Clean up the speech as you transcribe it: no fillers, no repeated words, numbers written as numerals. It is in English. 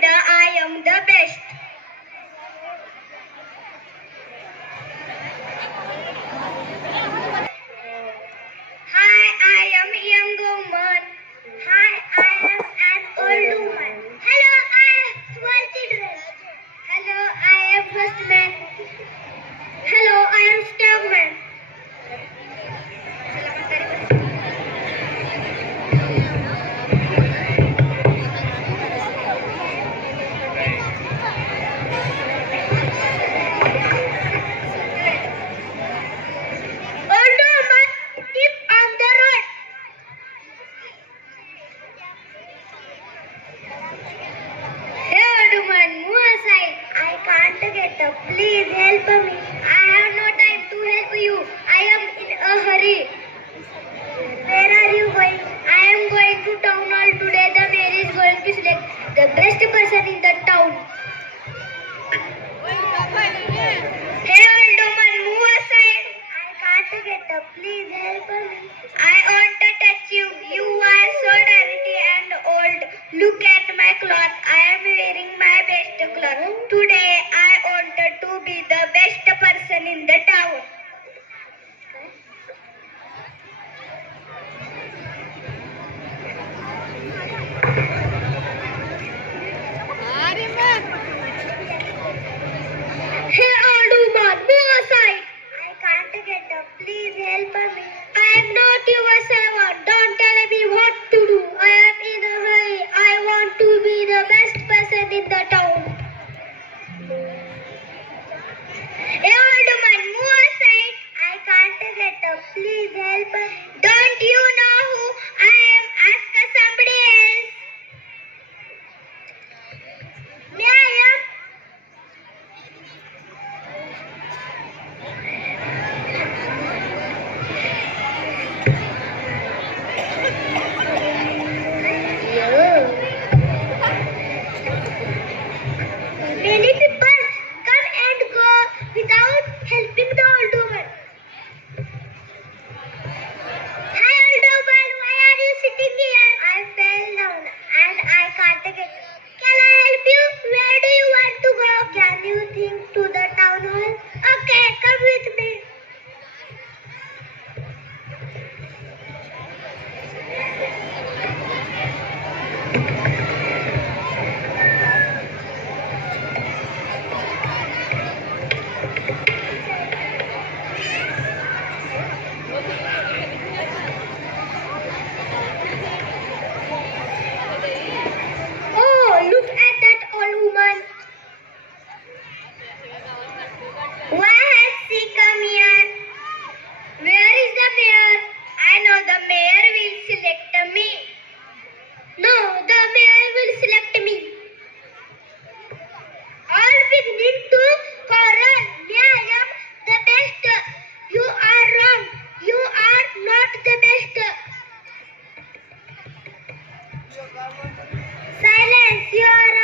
believed I am the best. Hi, I am a young woman. Hi, I am an old woman. Hello, I am small children. Hello, I am first man. Hello, I am strong man. Old woman, keep on the road. Hey old woman, move aside. I can't get up. Please help me. I have no time to help you. I am in a hurry. Where are you going? I am going to town hall today. The mayor is going to select the best person in the town. Hey old woman, move aside. I can't get up. Please help me. I want to touch you. You are so dirty and old. Look at my cloth. I am wearing my best cloth. Today I wanted to be the best person in the town. Hey old woman, move aside. I can't get up. Please help me. I am not your servant. Don't tell me what to do. I am in a hurry. I want to be the best person in the town. Hey old woman, move aside. I can't get up. Please help me. Don't you know who I am? Ask somebody else. May I am? Many people come and go without helping the old woman. Hi old woman, why are you sitting here? I fell down and I can't get. Can I help you? Where do you want to go? Can you think to the town hall? Okay, come with me. Oh, look at that old woman. Why has she come here? Where is the mayor? I know the mayor will select me. No, the mayor will select me. All beginning to quarrel. I am the best. You are wrong. You are not the best. Silence. You are